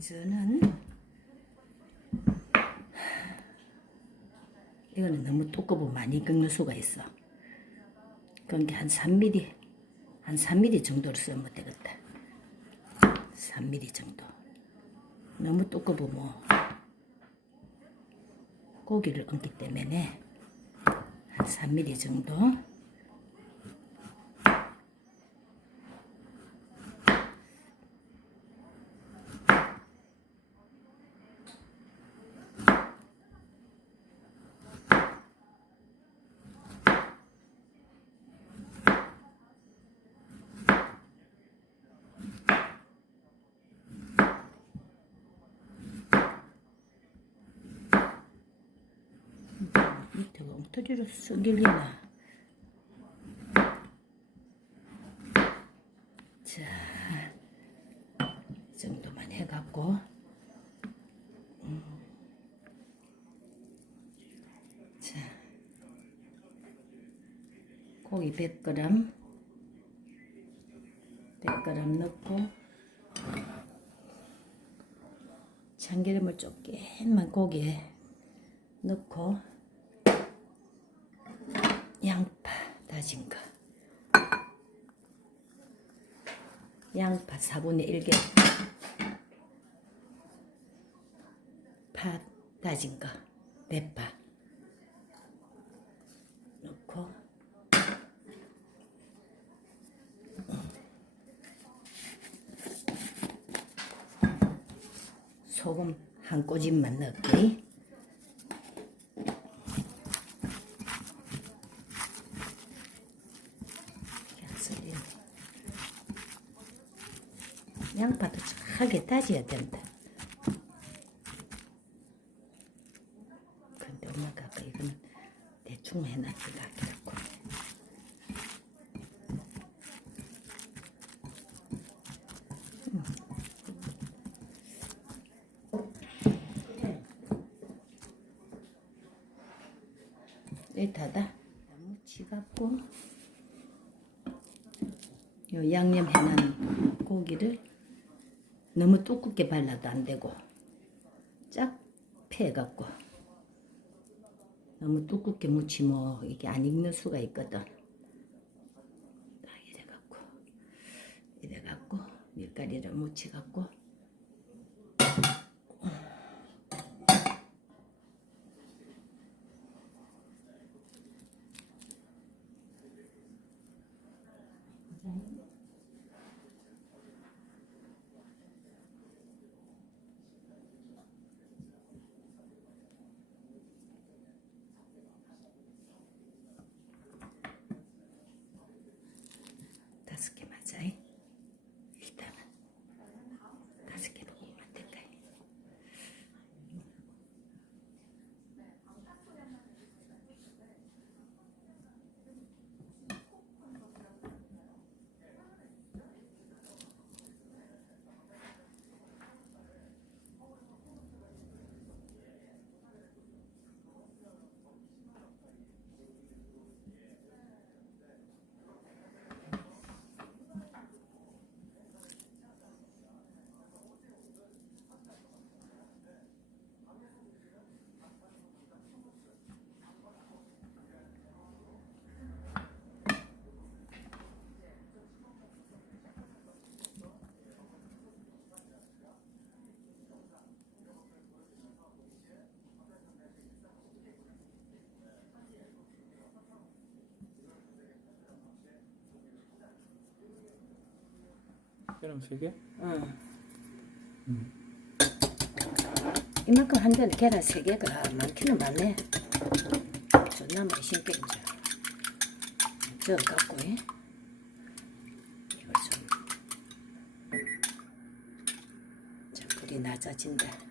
저는 이거는 너무 두꺼워 많이 긁는 수가 있어. 그러니까 한 3mm, 한 3mm 정도로 쓰면 되겠다. 3mm 정도. 너무 두꺼워 뭐 고기를 얹기 때문에 한 3mm 정도. 밑에가 엉터리로 쑥 열리나. 자, 이 정도만 해갖고, 음. 자, 고기 100g, 100g 넣고, 참기름을 조금만 고기에 넣고, 양파 다진 거. 양파 4분의 1개. 파 다진 거. 대파 넣고. 소금 한 꼬집만 넣을게 약속이요. 양파도 잘게 다져야 된다. 근데 엄마가 아까 이거는 대충 해놨지 같겠고. 이따다 무치갖고 요 양념 해놓은 고기를 너무 두껍게 발라도 안 되고 쫙 패갖고 너무 두껍게 무치면 이게 안 익는 수가 있거든. 딱 이래갖고 이래갖고 밀가리를 무치갖고 다섯 개 맞아. 일단은 다섯 개 먹으면 될까? 계란 세 개? 응. 이만큼 한 잔에 계란 세 개가 많기는 많네. 존나 맛있게 이제. 저 갖고 해. 이걸 좀. 자, 불이 낮아진다.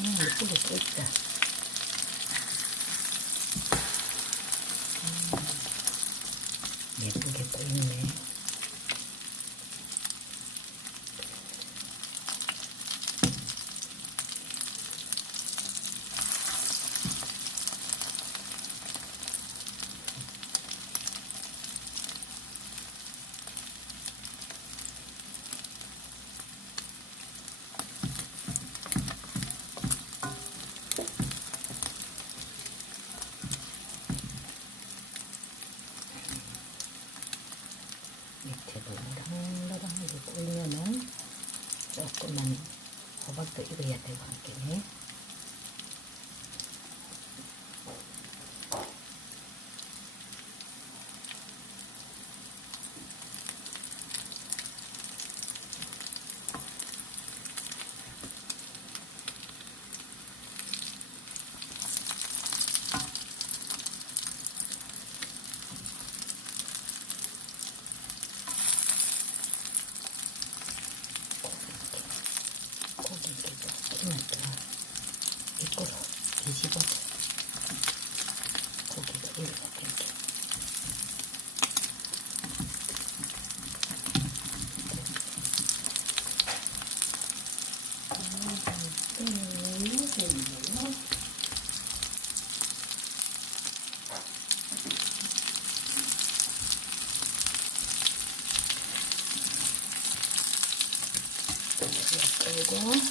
음, 예쁘게 꽂자. 되고 있겠네. 뒤집어. 고기도 올려볼게. 그리고